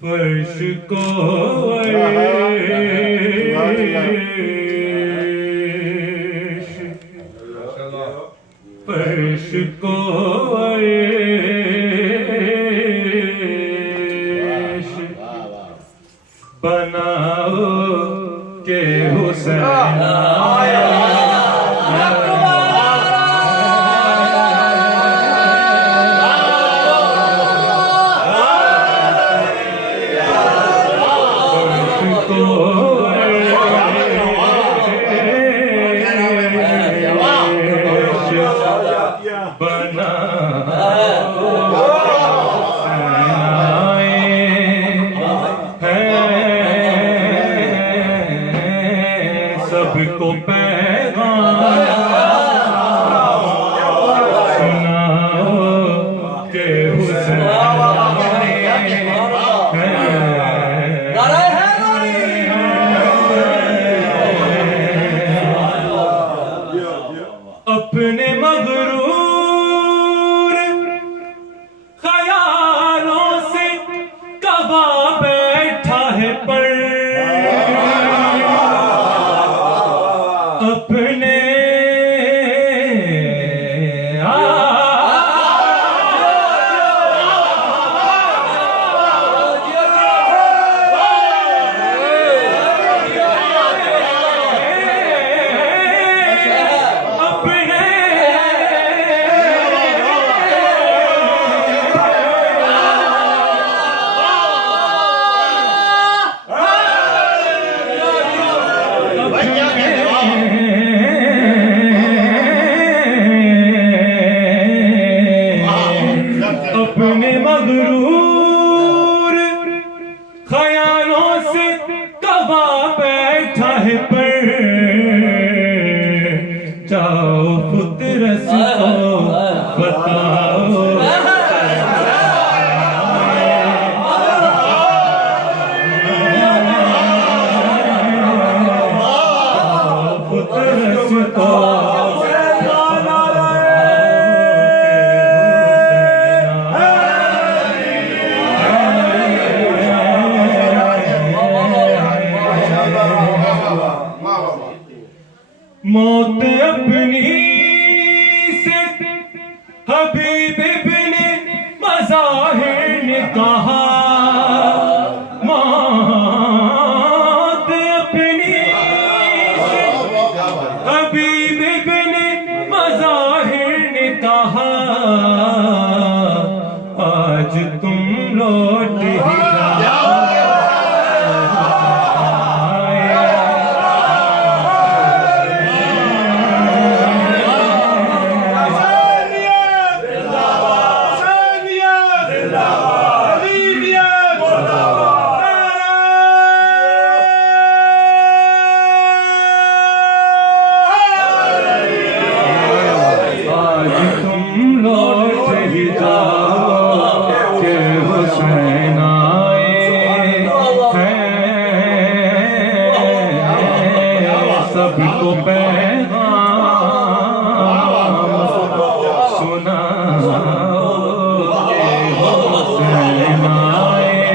फर्श को फर्श को बनाओ के हुसैन सबको पैगाम सुनाओ के हुसैन अपने मगरूर ख्यालों से कबा बैठा है पर अपने अपने मगरूर ख्यालों से कबा बैठा है पर जाओ पुत्रस को बताओ पुत्रस को मौत अपनी से हबीब बिन मज़ाहिर ने कहा मौत अपनी से हबीब बिन मज़ाहिर ने कहा आज तुम लौट ही जाओ सबको पैगाम सुनाओ के हुसैन आए।